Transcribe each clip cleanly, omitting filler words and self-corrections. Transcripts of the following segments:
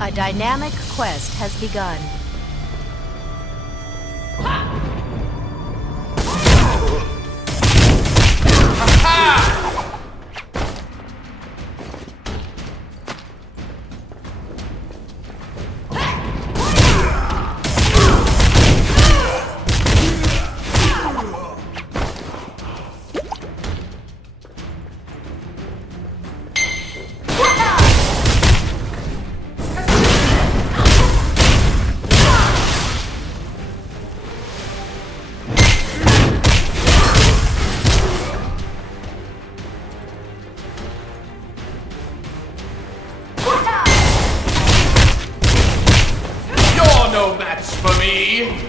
A dynamic quest has begun. No match for me!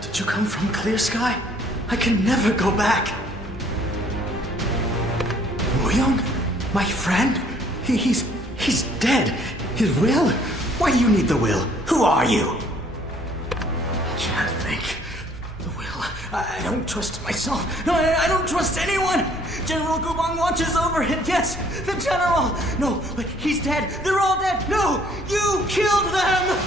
Did you come from Clear Sky? I can never go back. Young, my friend, he's dead. His will? Why do you need the will? Who are you? I can't think. The will. I don't trust myself. No, I don't trust anyone. General Gubong watches over it. Yes, the general. No, but he's dead. They're all dead. No, you killed them.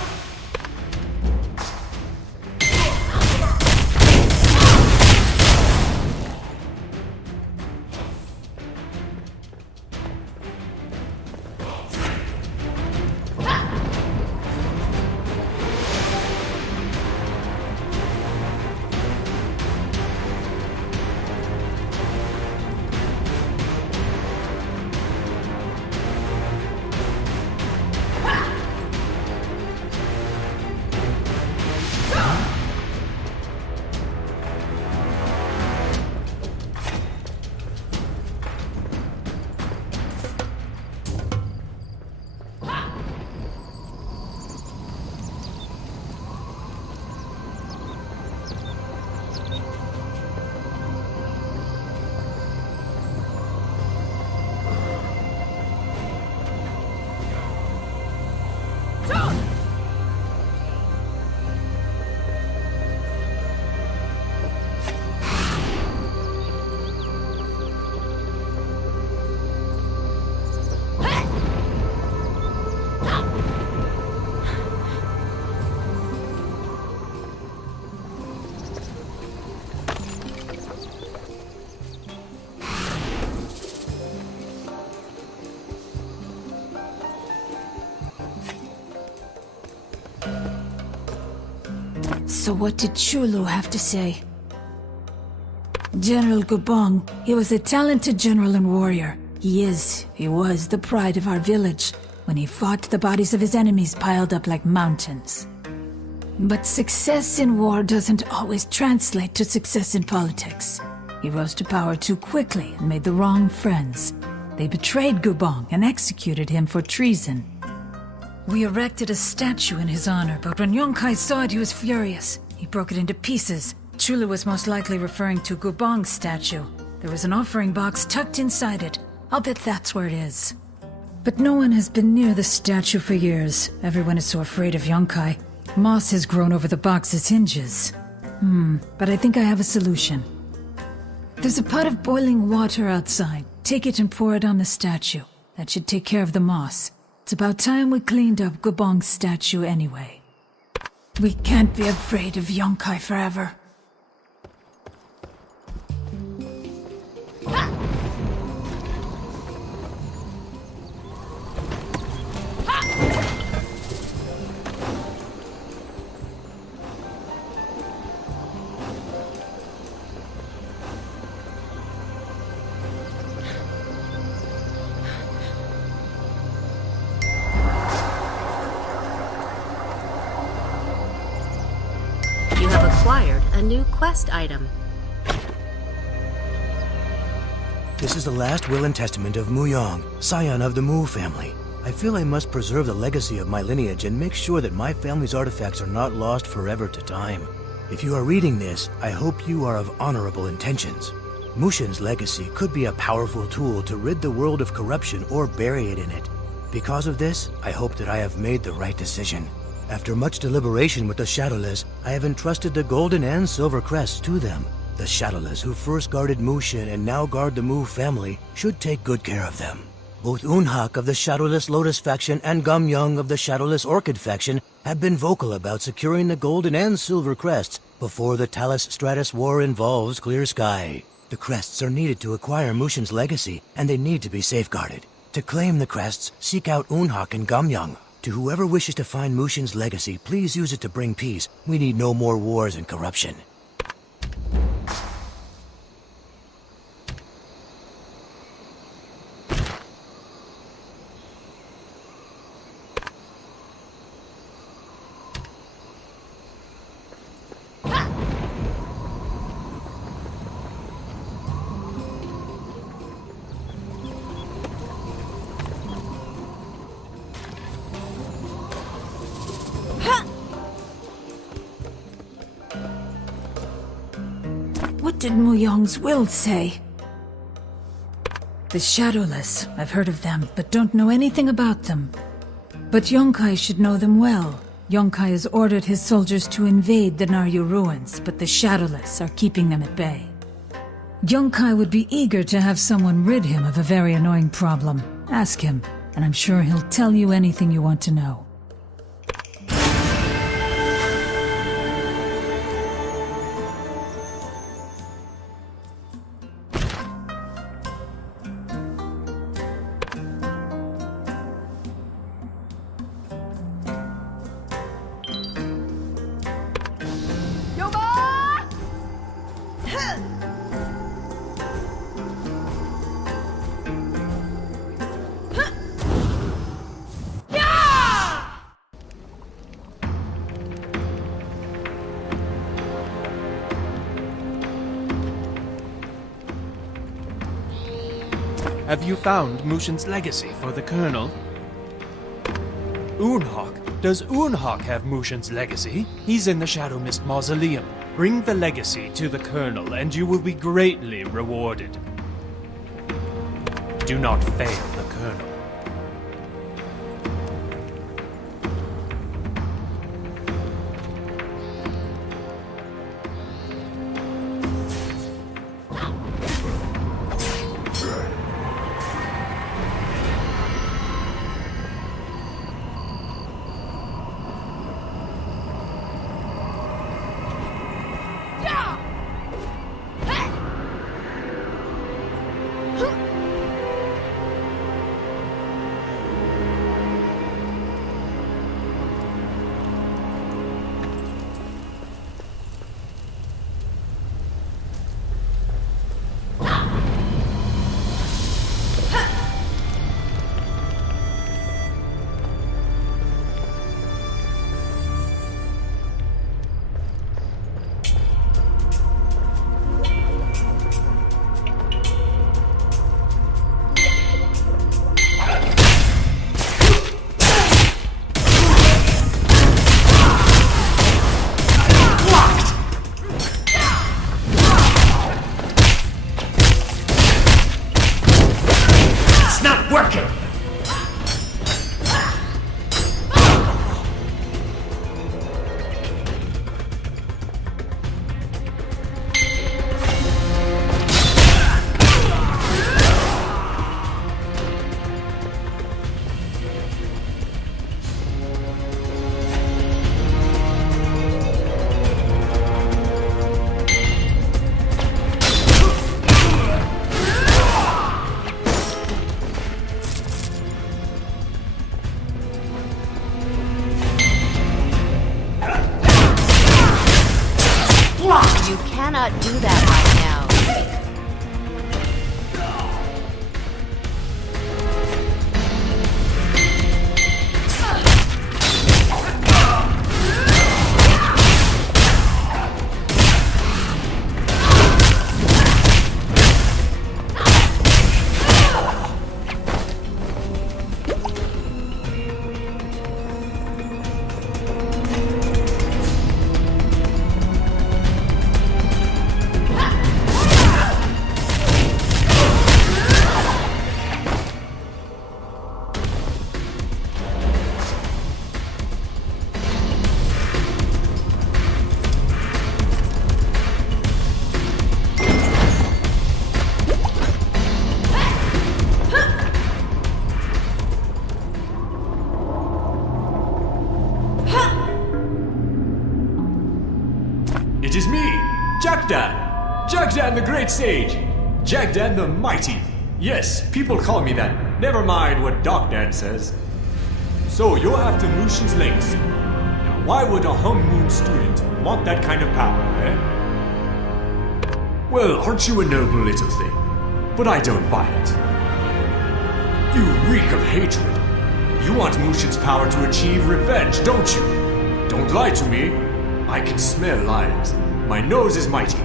So what did Chulu have to say? General Gubong, he was a talented general and warrior. He was the pride of our village. When he fought, the bodies of his enemies piled up like mountains. But success in war doesn't always translate to success in politics. He rose to power too quickly and made the wrong friends. They betrayed Gubong and executed him for treason. We erected a statue in his honor, but when Yonkai saw it, he was furious. He broke it into pieces. Chulu was most likely referring to Gubong's statue. There was an offering box tucked inside it. I'll bet that's where it is. But no one has been near the statue for years. Everyone is so afraid of Yonkai. Moss has grown over the box's hinges. But I think I have a solution. There's a pot of boiling water outside. Take it and pour it on the statue. That should take care of the moss. It's about time we cleaned up Gubong's statue anyway. We can't be afraid of Yonkai forever. You have acquired a new quest item. This is the last will and testament of Muyong, scion of the Mu family. I feel I must preserve the legacy of my lineage and make sure that my family's artifacts are not lost forever to time. If you are reading this, I hope you are of honorable intentions. Mushin's legacy could be a powerful tool to rid the world of corruption or bury it in it. Because of this, I hope that I have made the right decision. After much deliberation with the Shadowless, I have entrusted the golden and silver crests to them. The Shadowless who first guarded Mushin and now guard the Mu family should take good care of them. Both Unhak of the Shadowless Lotus faction and Gamyang of the Shadowless Orchid faction have been vocal about securing the golden and silver crests before the Talus Stratus War involves Clear Sky. The crests are needed to acquire Mushin's legacy, and they need to be safeguarded. To claim the crests, seek out Unhak and Gamyang. To whoever wishes to find Mushin's legacy, please use it to bring peace. We need no more wars and corruption. What did Muyong's will say? The Shadowless. I've heard of them, but don't know anything about them. But Yonkai should know them well. Yonkai has ordered his soldiers to invade the Naryu ruins, but the Shadowless are keeping them at bay. Yonkai would be eager to have someone rid him of a very annoying problem. Ask him, and I'm sure he'll tell you anything you want to know. Have you found Mushin's legacy for the Colonel? Unhak? Does Unhak have Mushin's legacy? He's in the Shadow Mist Mausoleum. Bring the legacy to the Colonel and you will be greatly rewarded. Do not fail the Colonel. You cannot do that right now. It is me, Jackdan! Jackdan the Great Sage! Jackdan the Mighty! Yes, people call me that. Never mind what Darkdan says. So you're after Mushin's legacy. Now why would a Hung Moon student want that kind of power, eh? Well, aren't you a noble little thing? But I don't buy it. You reek of hatred. You want Mushin's power to achieve revenge, don't you? Don't lie to me. I can smell lies. My nose is mighty.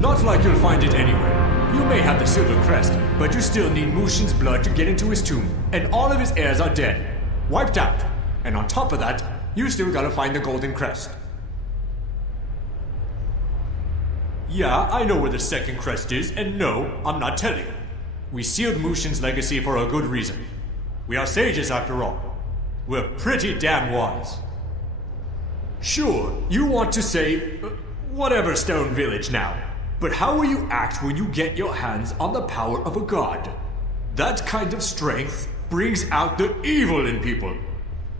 Not like you'll find it anywhere. You may have the Silver Crest, but you still need Mushin's blood to get into his tomb, and all of his heirs are dead. Wiped out. And on top of that, you still gotta find the Golden Crest. Yeah, I know where the second crest is, and no, I'm not telling. We sealed Mushin's legacy for a good reason. We are sages after all. We're pretty damn wise. Sure, you want to say, whatever Stone Village now. But how will you act when you get your hands on the power of a god? That kind of strength brings out the evil in people.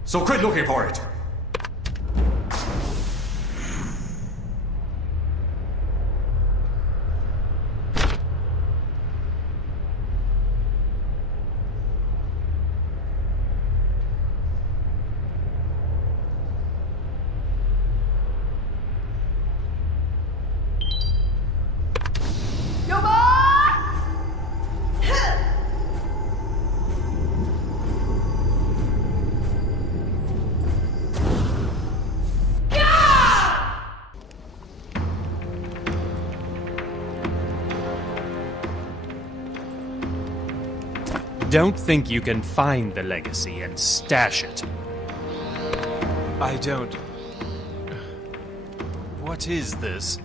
So quit looking for it. Don't think you can find the legacy and stash it. I don't... What is this?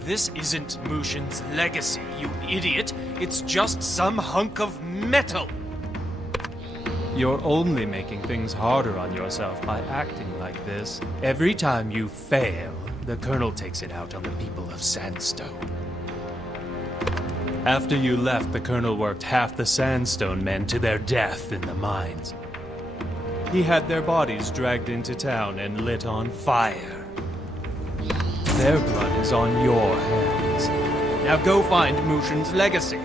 This isn't Mushin's legacy, you idiot! It's just some hunk of metal! You're only making things harder on yourself by acting like this. Every time you fail, the Colonel takes it out on the people of Sandstone. After you left, the Colonel worked half the Sandstone men to their death in the mines. He had their bodies dragged into town and lit on fire. Their blood is on your hands. Now go find Mushin's legacy.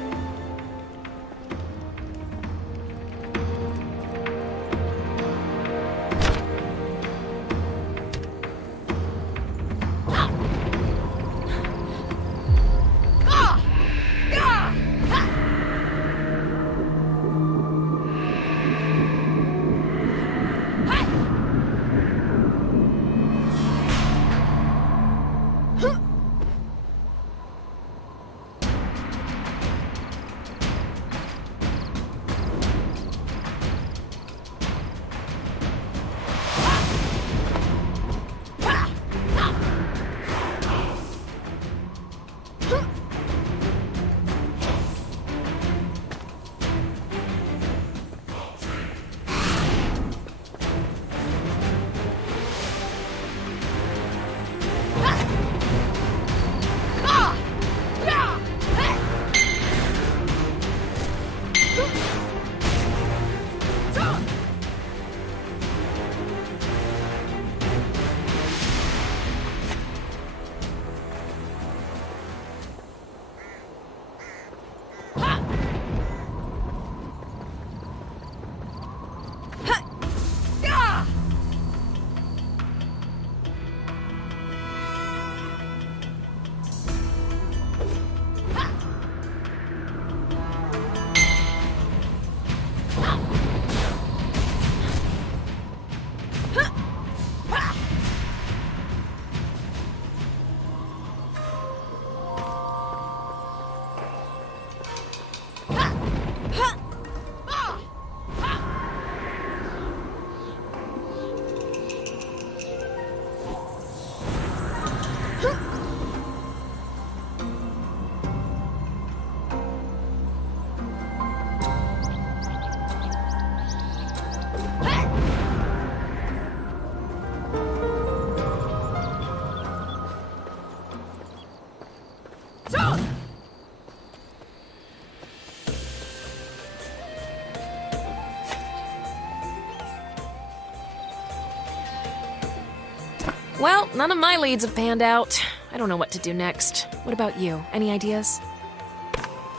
Well, Well, none of my leads have panned out. I don't know what to do next. What about you? Any ideas?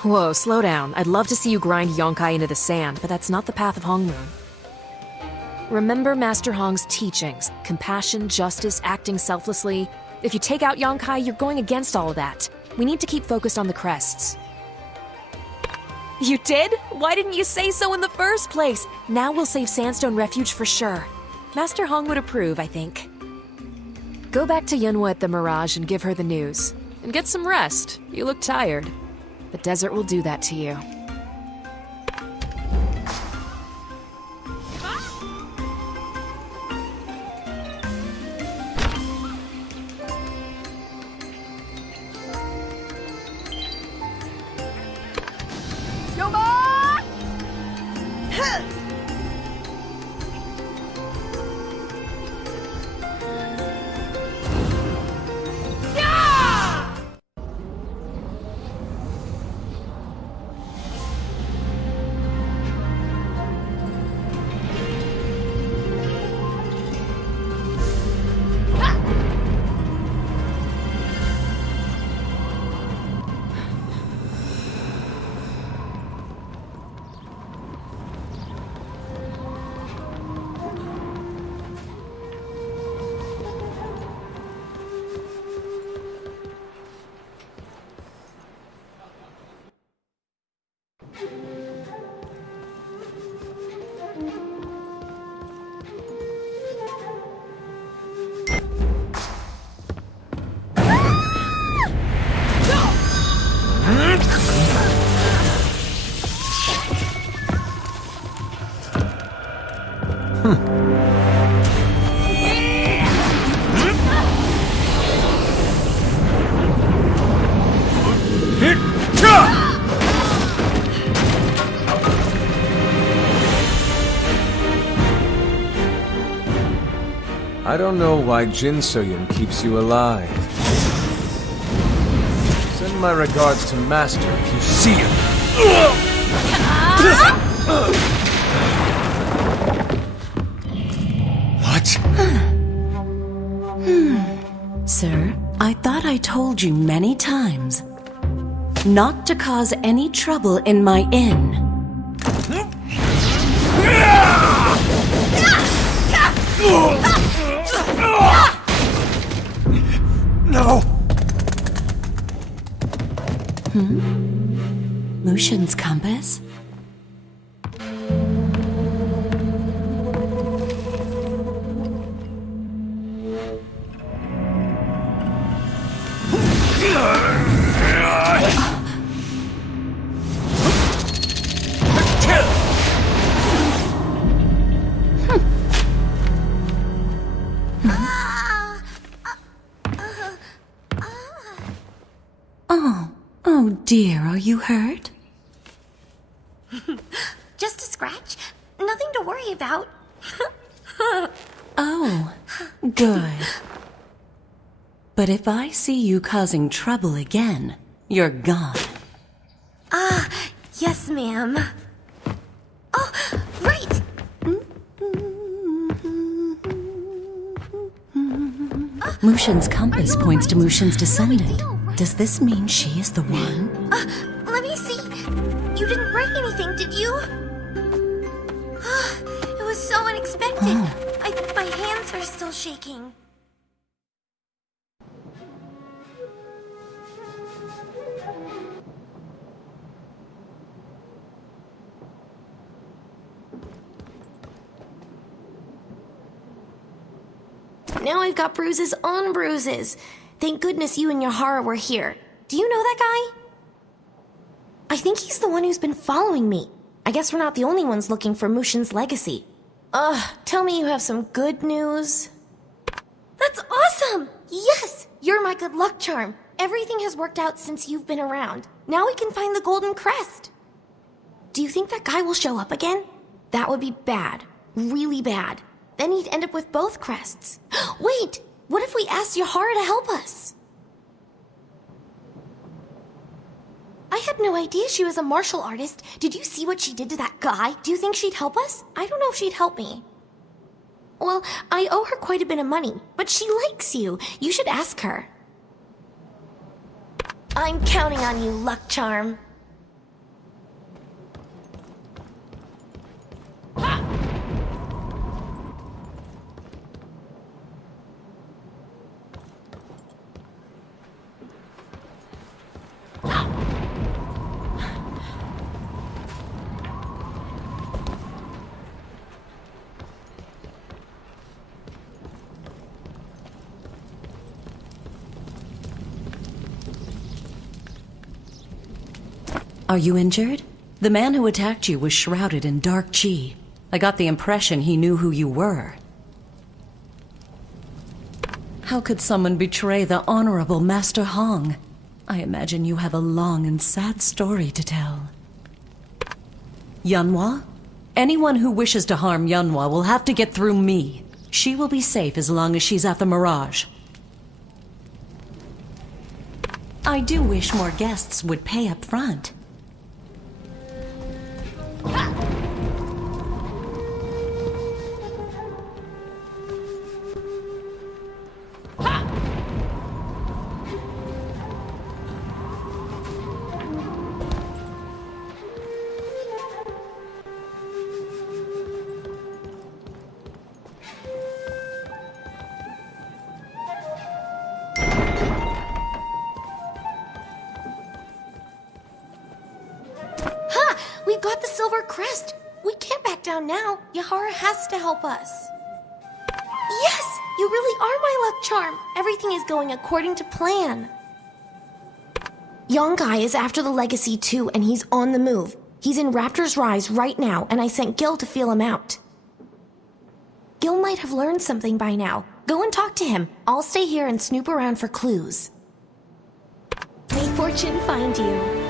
Whoa, slow down. I'd love to see you grind Yonkai into the sand, but that's not the path of Hongmoon. Remember Master Hong's teachings. Compassion, justice, acting selflessly. If you take out Yonkai, you're going against all of that. We need to keep focused on the crests. You did? Why didn't you say so in the first place? Now we'll save Sandstone Refuge for sure. Master Hong would approve, I think. Go back to Yunhua at the Mirage and give her the news. And get some rest. You look tired. The desert will do that to you. I don't know why Jin Soyun keeps you alive. Send my regards to Master if you see him. What? Sir, I thought I told you many times not to cause any trouble in my inn. No! Mushin's compass? Oh dear, are you hurt? Just a scratch. Nothing to worry about. Oh, good. But if I see you causing trouble again, you're gone. Yes, ma'am. Oh, right! Mushin's compass points to Mushin's descendant. Does this mean she is the one? Let me see. You didn't break anything, did you? It was so unexpected. My hands are still shaking. Now I've got bruises on bruises. Thank goodness you and Yahara were here. Do you know that guy? I think he's the one who's been following me. I guess we're not the only ones looking for Mushin's legacy. Tell me you have some good news. That's awesome! Yes! You're my good luck charm. Everything has worked out since you've been around. Now we can find the golden crest. Do you think that guy will show up again? That would be bad. Really bad. Then he'd end up with both crests. Wait! What if we asked Yahara to help us? I had no idea she was a martial artist. Did you see what she did to that guy? Do you think she'd help us? I don't know if she'd help me. Well, I owe her quite a bit of money, but she likes you. You should ask her. I'm counting on you, Luck Charm. Are you injured? The man who attacked you was shrouded in dark chi. I got the impression he knew who you were. How could someone betray the Honorable Master Hong? I imagine you have a long and sad story to tell. Yunhua? Anyone who wishes to harm Yunhua will have to get through me. She will be safe as long as she's at the Mirage. I do wish more guests would pay up front. We've got the silver crest. We can't back down now. Yahara has to help us. Yes! You really are my luck charm. Everything is going according to plan. Yonkai is after the legacy too, and he's on the move. He's in Raptor's Rise right now, and I sent Gil to feel him out. Gil might have learned something by now. Go and talk to him. I'll stay here and snoop around for clues. May fortune find you.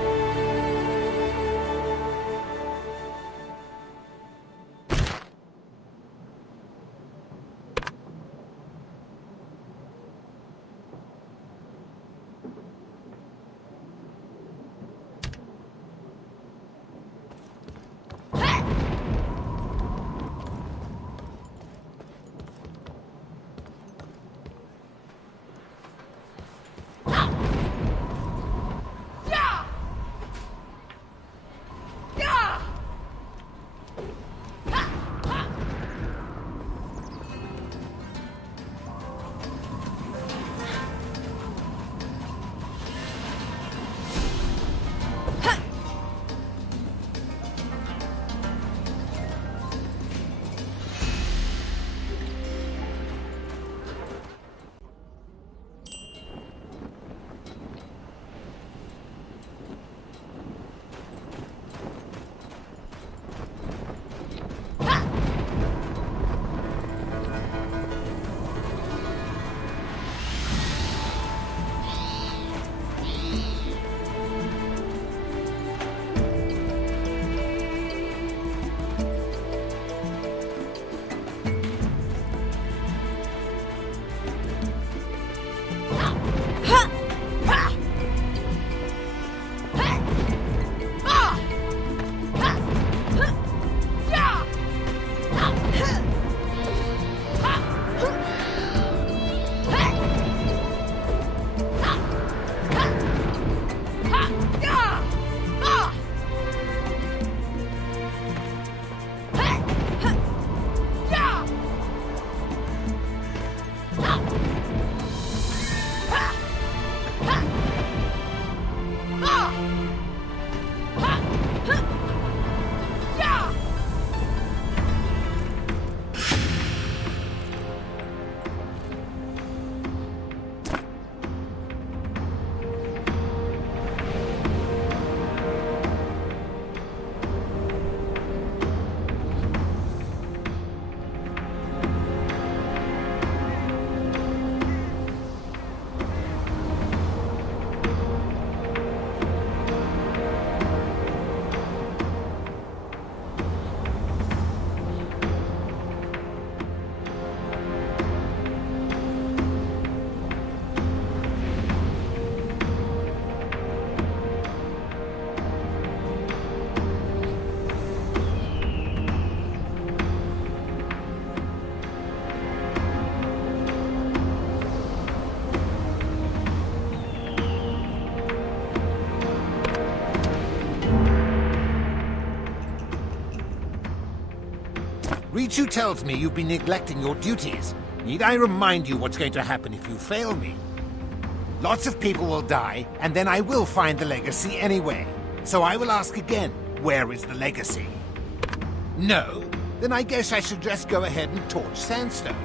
Pichu tells me you've been neglecting your duties. Need I remind you what's going to happen if you fail me? Lots of people will die, and then I will find the legacy anyway. So I will ask again, where is the legacy? No? Then I guess I should just go ahead and torch Sandstone.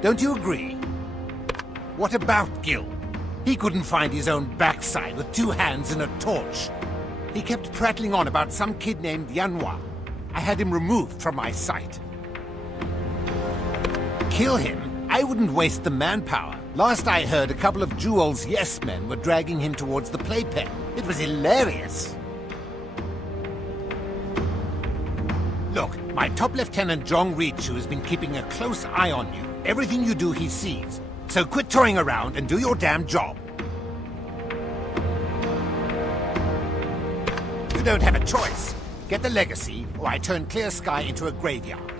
Don't you agree? What about Gil? He couldn't find his own backside with 2 hands and a torch. He kept prattling on about some kid named Yanhua. I had him removed from my sight. Kill him? I wouldn't waste the manpower. Last I heard, a couple of Jewel's yes-men were dragging him towards the playpen. It was hilarious. Look, my top lieutenant Zhong Richu has been keeping a close eye on you. Everything you do, he sees. So quit toying around and do your damn job. You don't have a choice. Get the legacy, or I turn Clear Sky into a graveyard.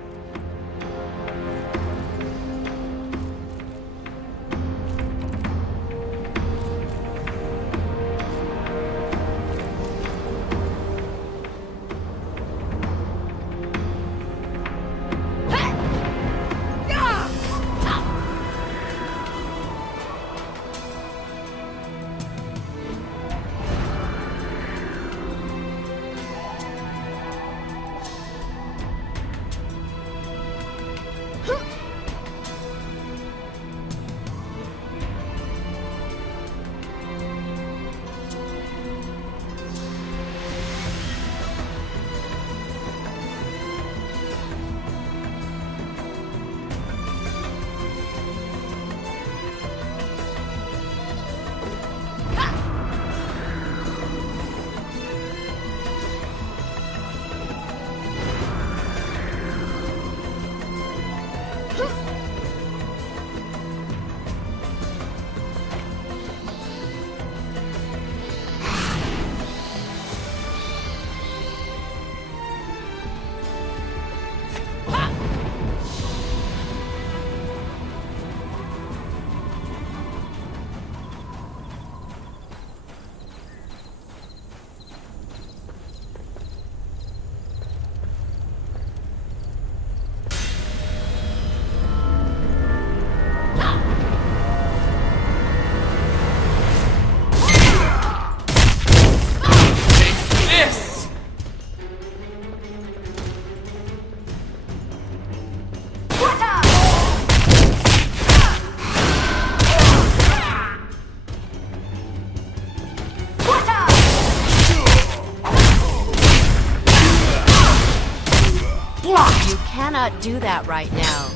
Cannot do that right now.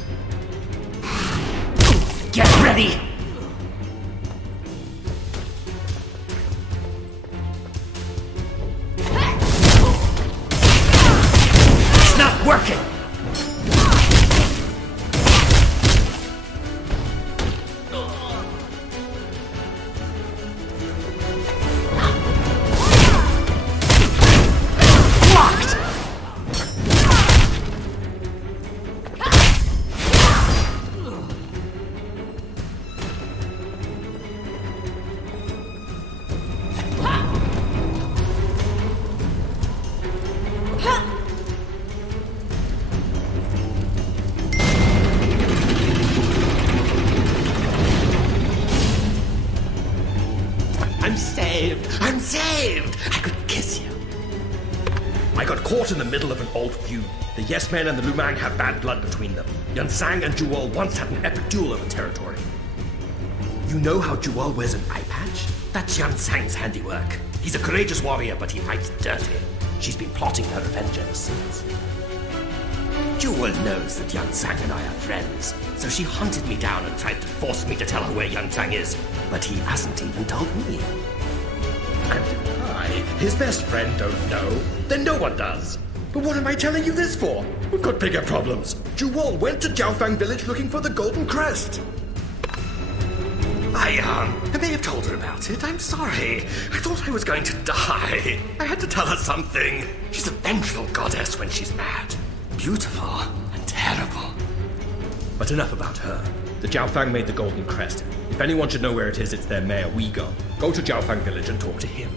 Get ready! It's not working! I'm saved! I could kiss you. I got caught in the middle of an old feud. The Yes Men and the Lumang have bad blood between them. Yunsang and Jewel once had an epic duel over territory. You know how Jewel wears an eye patch? That's Yunsang's handiwork. He's a courageous warrior, but he fights dirty. She's been plotting her revenge ever since. Jewel knows that Yunsang and I are friends, so she hunted me down and tried to force me to tell her where Yunsang is, but he hasn't even told me. And if I, his best friend, don't know, then no one does. But what am I telling you this for? We've got bigger problems. Jewel went to Jiaofang village looking for the Golden Crest. I may have told her about it. I'm sorry. I thought I was going to die. I had to tell her something. She's a vengeful goddess when she's mad. Beautiful and terrible. But enough about her. The Jiaofang made the Golden Crest. If anyone should know where it is, it's their mayor, Wego. Go to Jiaofang village and talk to him.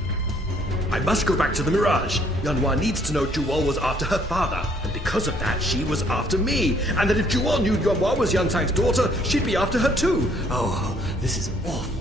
I must go back to the Mirage. Yanhua needs to know Jewel was after her father, and because of that, she was after me. And that if Jewel knew Yanhua was Yansang's daughter, she'd be after her too. Oh, this is awful.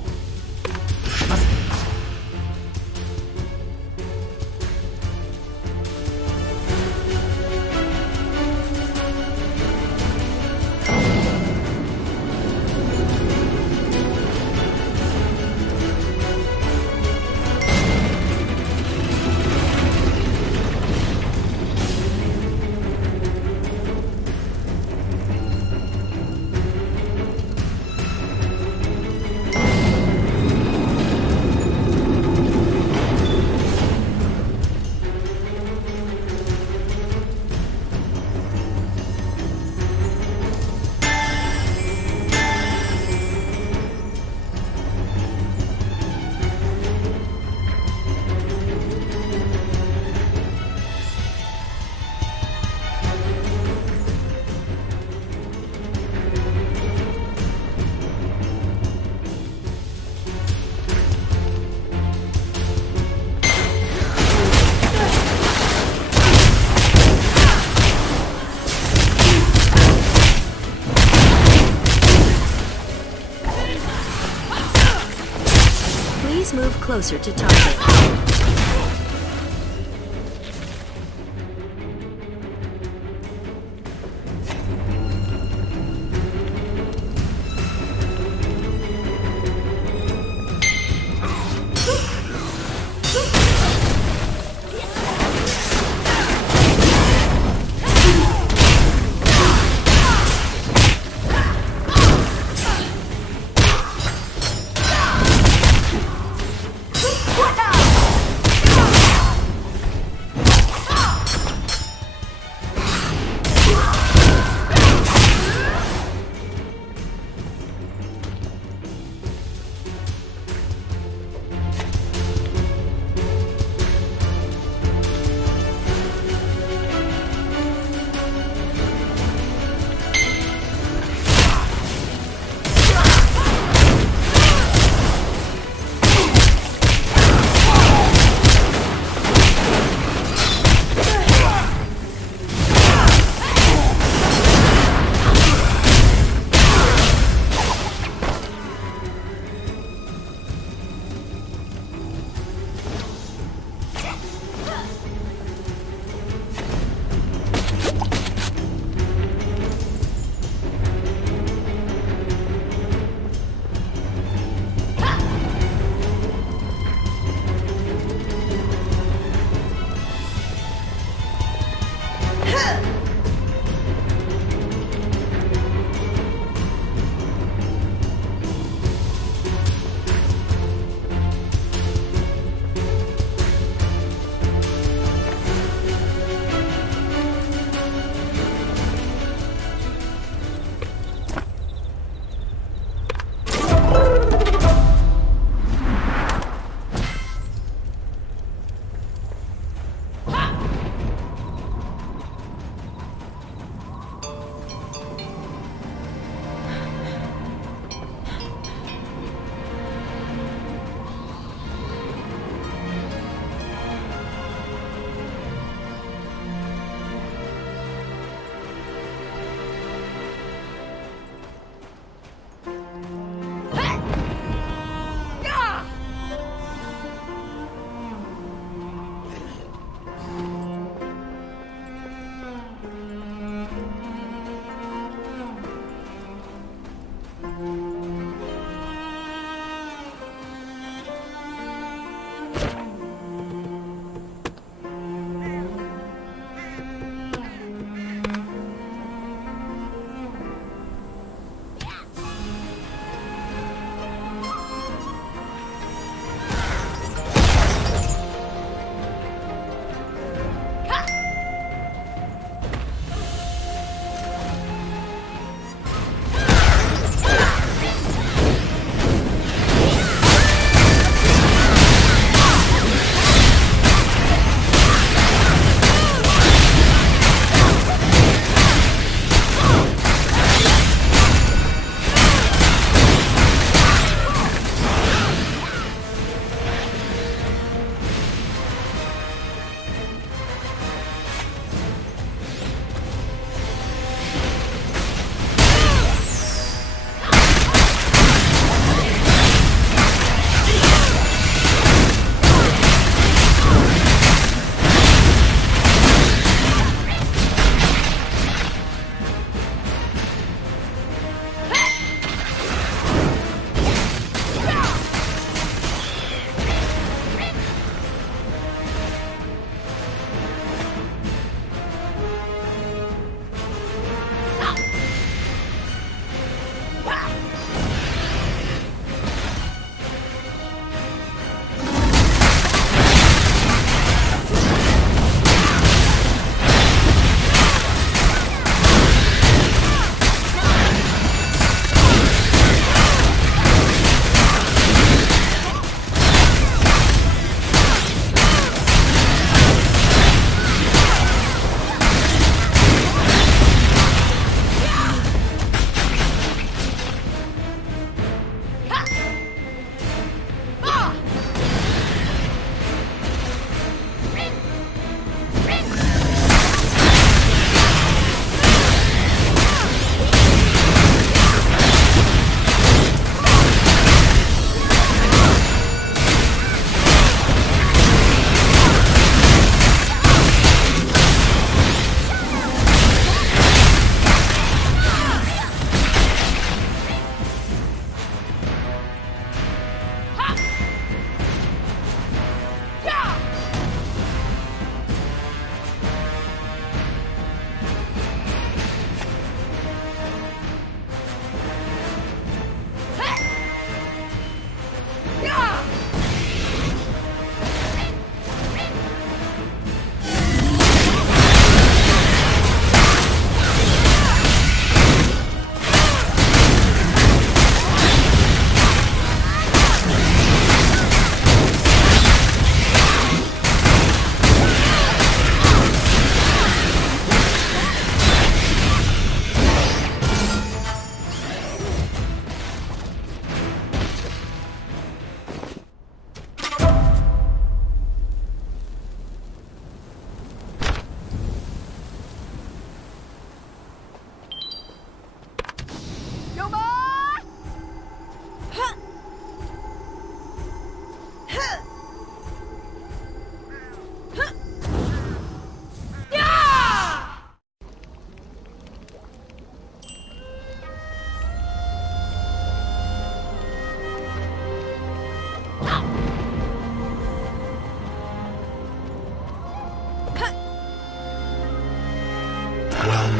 Please move closer to target.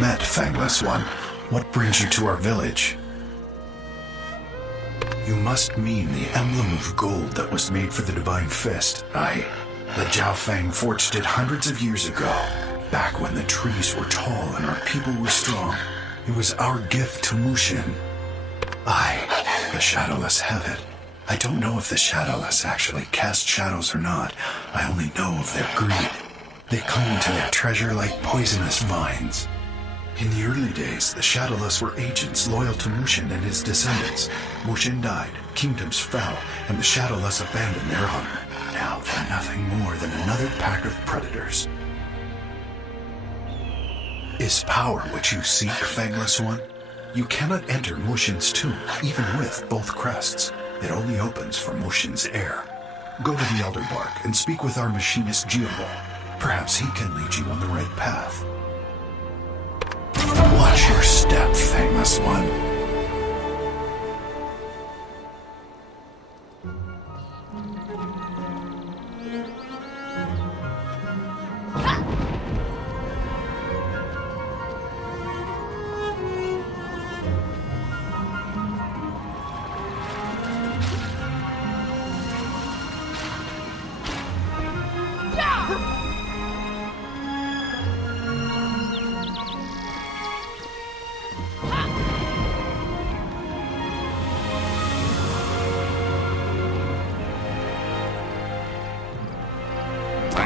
met, Fangless One. What brings you to our village? You must mean the emblem of gold that was made for the Divine Fist. Aye. The Jiao Fang forged it hundreds of years ago, back when the trees were tall and our people were strong. It was our gift to Mushin. Aye, the Shadowless have it. I don't know if the Shadowless actually cast shadows or not. I only know of their greed. They cling to their treasure like poisonous vines. In the early days, the Shadowless were agents loyal to Mushin and his descendants. Mushin died, kingdoms fell, and the Shadowless abandoned their honor. Now they're nothing more than another pack of predators. Is power what you seek, Fangless One? You cannot enter Mushin's tomb, even with both crests. It only opens from Mushin's heir. Go to the Elder Bark and speak with our machinist Geoball. Perhaps he can lead you on the right path. Watch your step, Fangless One.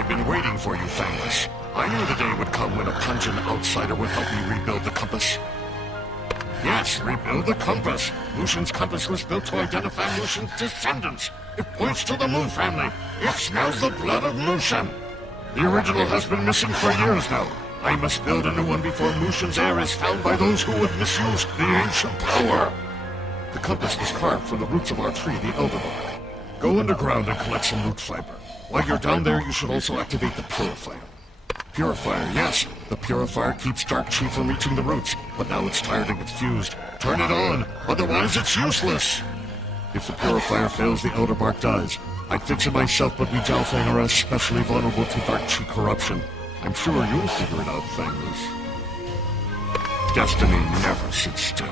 I've been waiting for you, Fangless. I knew the day would come when a pungent outsider would help me rebuild the compass. Yes, rebuild the compass. Mushin's compass was built to identify Mushin's descendants. It points to the Mu family. It smells the blood of Mushin. The original has been missing for years now. I must build a new one before Mushin's heir is found by those who would misuse the ancient power. The compass was carved from the roots of our tree, the Elder Bark. Go underground and collect some root fiber. While you're down there, you should also activate the Purifier. Purifier, yes. The Purifier keeps Dark Chi from reaching the roots, but now it's tired and gets fused. Turn it on, otherwise it's useless. If the Purifier fails, the Elder Bark dies. I'd fix it myself, but we Jiao Fang are especially vulnerable to Dark Chi corruption. I'm sure you'll figure it out, Fangless. Destiny never sits still.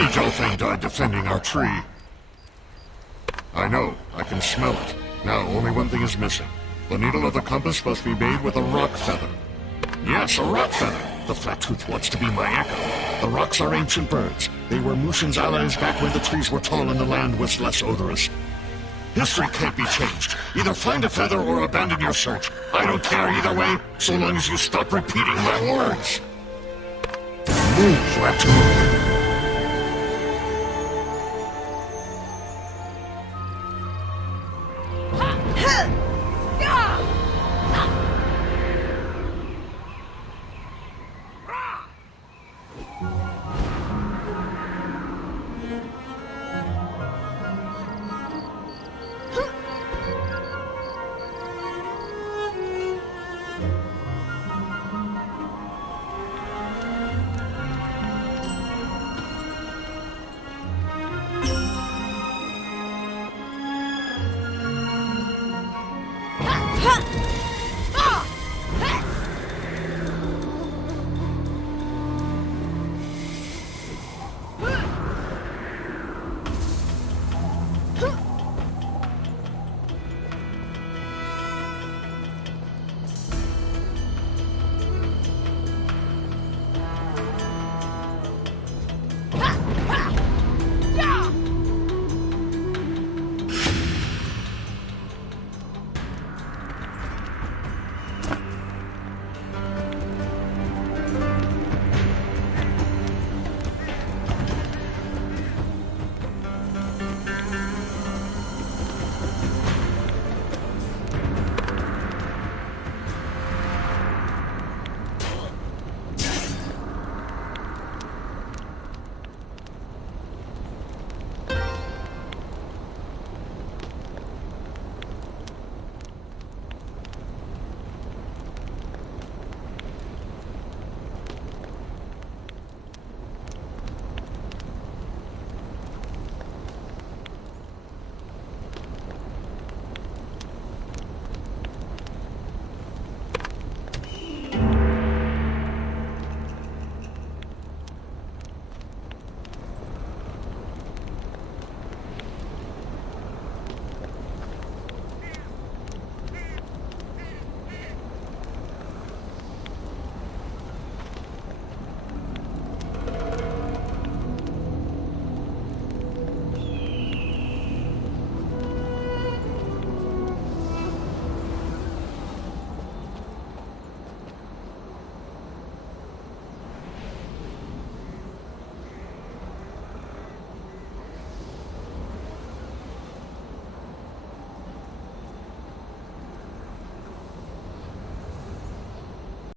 Many Gelfang died defending our tree. I know. I can smell it. Now, only one thing is missing. The needle of the compass must be made with a rock feather. Yes, a rock feather. The flat-tooth wants to be my echo. The rocks are ancient birds. They were Mushin's allies back when the trees were tall and the land was less odorous. History can't be changed. Either find a feather or abandon your search. I don't care either way, so long as you stop repeating my words. Move, Ratu.